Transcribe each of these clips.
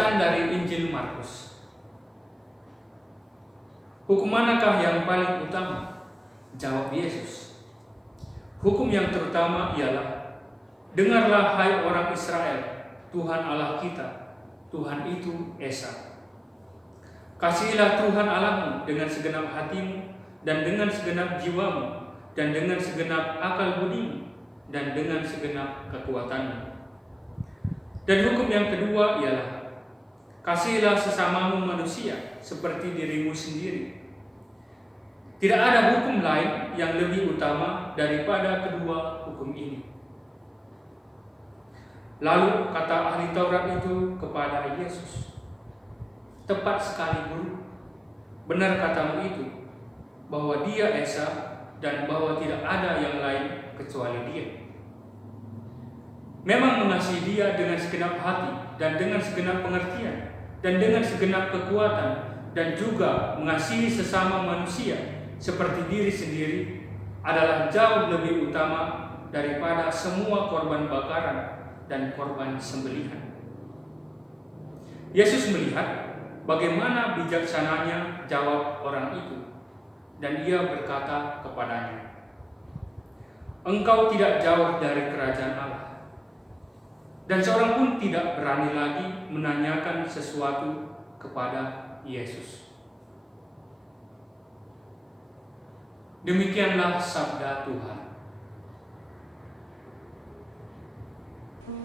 Bacaan dari Injil Markus. Hukum manakah yang paling utama? Jawab Yesus. Hukum yang terutama ialah, dengarlah hai orang Israel, Tuhan Allah kita, Tuhan itu Esa. Kasihilah Tuhan Allahmu dengan segenap hatimu, dan dengan segenap jiwamu, dan dengan segenap akal budimu, dan dengan segenap kekuatanmu. Dan hukum yang kedua ialah, kasihilah sesamamu manusia seperti dirimu sendiri. Tidak ada hukum lain yang lebih utama daripada kedua hukum ini. Lalu kata ahli Taurat itu kepada Yesus, tepat sekali Guru, benar katamu itu, bahwa Dia Esa dan bahwa tidak ada yang lain kecuali Dia. Memang mengasihi Dia dengan segenap hati dan dengan segenap pengertian dan dengan segenap kekuatan, dan juga mengasihi sesama manusia seperti diri sendiri adalah jauh lebih utama daripada semua korban bakaran dan korban sembelihan. Yesus melihat bagaimana bijaksananya jawab orang itu, dan Ia berkata kepadanya, engkau tidak jauh dari kerajaan Allah. Dan seorang pun tidak berani lagi menanyakan sesuatu kepada Yesus. Demikianlah sabda Tuhan.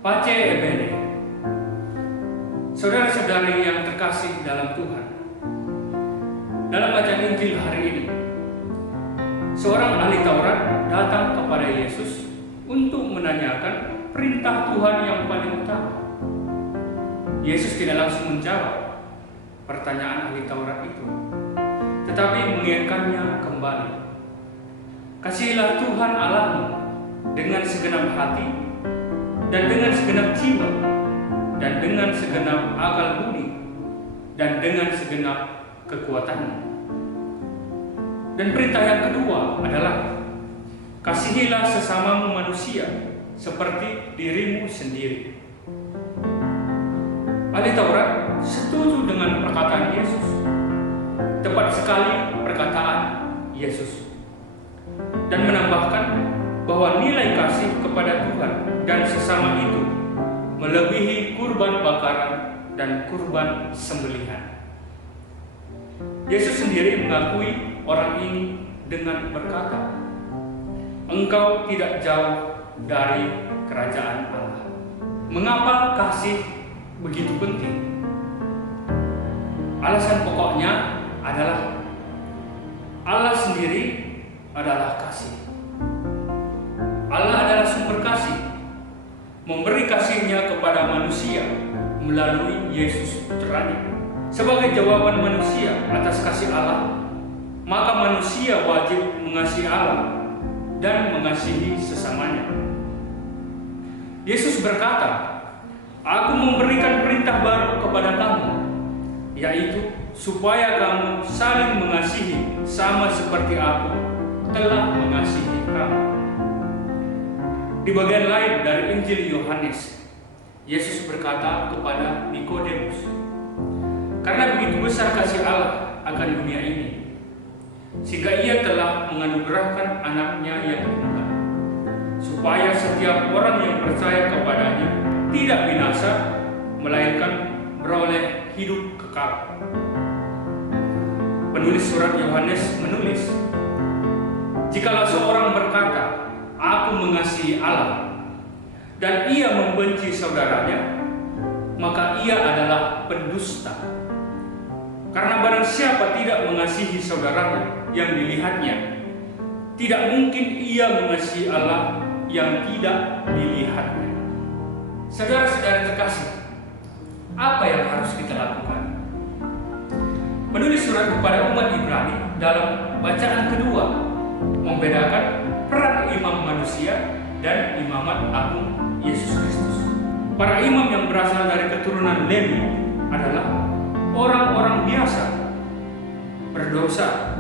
Pace Ebene, saudara-saudari yang terkasih dalam Tuhan, dalam bacaan Injil hari ini, seorang ahli Taurat datang kepada Yesus untuk menanyakan perintah Tuhan yang paling utama. Yesus tidak langsung menjawab pertanyaan ahli Taurat itu, tetapi mengingatkannya kembali. Kasihilah Tuhan Allahmu dengan segenap hati, dan dengan segenap jiwa, dan dengan segenap akal budi, dan dengan segenap kekuatanmu. Dan perintah yang kedua adalah, kasihilah sesamamu manusia seperti dirimu sendiri. Ahli Taurat setuju dengan perkataan Yesus. Tepat sekali perkataan Yesus. Dan menambahkan bahwa nilai kasih kepada Tuhan dan sesama itu melebihi kurban bakaran dan kurban sembelihan. Yesus sendiri mengakui orang ini dengan berkata, engkau tidak jauh dari kerajaan Allah. Mengapa kasih begitu penting? Alasan pokoknya adalah Allah sendiri adalah kasih. Allah adalah sumber kasih, memberi kasihnya kepada manusia melalui Yesus putranya. Sebagai jawaban manusia atas kasih Allah, maka manusia wajib mengasihi Allah dan mengasihi sesamanya. Yesus berkata, aku memberikan perintah baru kepada kamu, yaitu supaya kamu saling mengasihi sama seperti aku telah mengasihi kamu. Di bagian lain dari Injil Yohanes, Yesus berkata kepada Nikodemus, karena begitu besar kasih Allah akan dunia ini, sehingga Ia telah menganugerahkan anaknya yang tunggal, supaya setiap orang yang percaya kepadanya tidak binasa, melainkan beroleh hidup kekal. Penulis surat Yohanes menulis, jikalau seorang berkata, aku mengasihi Allah, dan ia membenci saudaranya, maka ia adalah pendusta. Karena barang siapa tidak mengasihi saudaranya yang dilihatnya, tidak mungkin ia mengasihi Allah yang tidak dilihatnya. Saudara-saudara terkasih, apa yang harus kita lakukan? Penulis surat kepada umat Ibrani dalam bacaan kedua membedakan peran imam manusia dan imamat agung Yesus Kristus. Para imam yang berasal dari keturunan Lewi adalah orang-orang biasa, berdosa,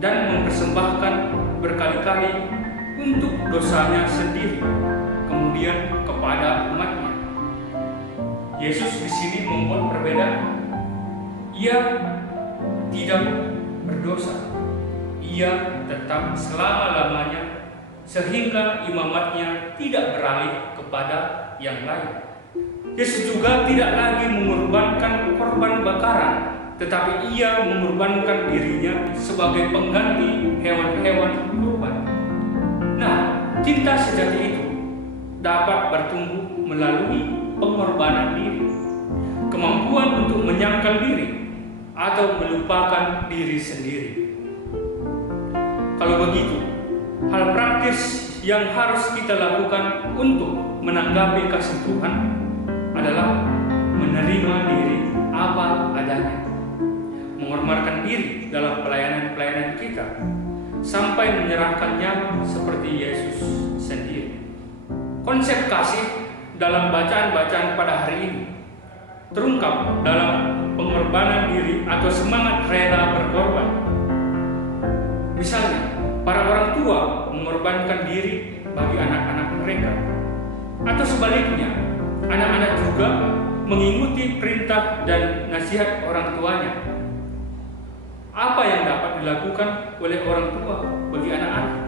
dan mempersembahkan berkali-kali untuk dosanya sendiri, kemudian kepada umatnya. Yesus di sini membuat perbedaan. Ia tidak berdosa. Ia tetap selama-lamanya sehingga imamatnya tidak beralih kepada yang lain. Yesus juga tidak lagi mengorbankan korban bakaran, tetapi ia mengorbankan dirinya sebagai pengganti hewan-hewan kurban. Nah, cinta sejati itu dapat bertumbuh melalui pengorbanan diri, kemampuan untuk menyangkal diri atau melupakan diri sendiri. Kalau begitu, hal praktis yang harus kita lakukan untuk menanggapi kasih Tuhan adalah menerima diri apa adanya, menghormatkan diri dalam pelayanan-pelayanan kita, sampai menyerahkannya seperti Yesus sendiri. Konsep kasih dalam bacaan-bacaan pada hari ini terungkap dalam pengorbanan diri atau semangat rela berkorban. Misalnya, para orang tua mengorbankan diri bagi anak-anak mereka, atau sebaliknya, anak-anak juga mengikuti perintah dan nasihat orang tuanya. Apa yang dapat dilakukan oleh orang tua bagi anak-anak?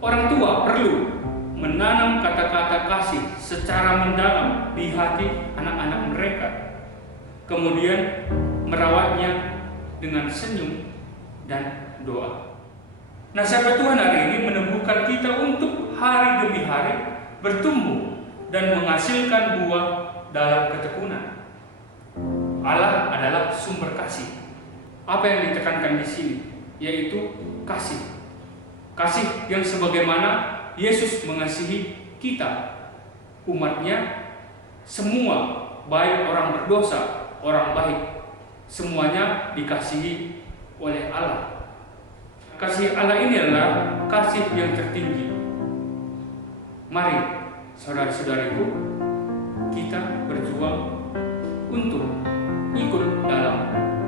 Orang tua perlu menanam kata-kata kasih secara mendalam di hati anak-anak mereka, kemudian merawatnya dengan senyum dan doa. Nasihat Tuhan hari ini meneguhkan kita untuk hari demi hari bertumbuh dan menghasilkan buah dalam ketekunan. Allah adalah sumber kasih. Apa yang ditekankan di sini yaitu kasih. Kasih yang sebagaimana Yesus mengasihi kita, umatnya, semua, baik orang berdosa, orang baik, semuanya dikasihi oleh Allah. Kasih Allah ini adalah kasih yang tertinggi. Mari, saudara-saudariku, kita berjuang untuk ikut dalam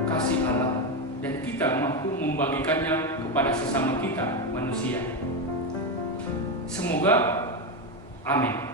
kasih Allah dan kita mampu membagikannya kepada sesama kita manusia. Semoga, amin.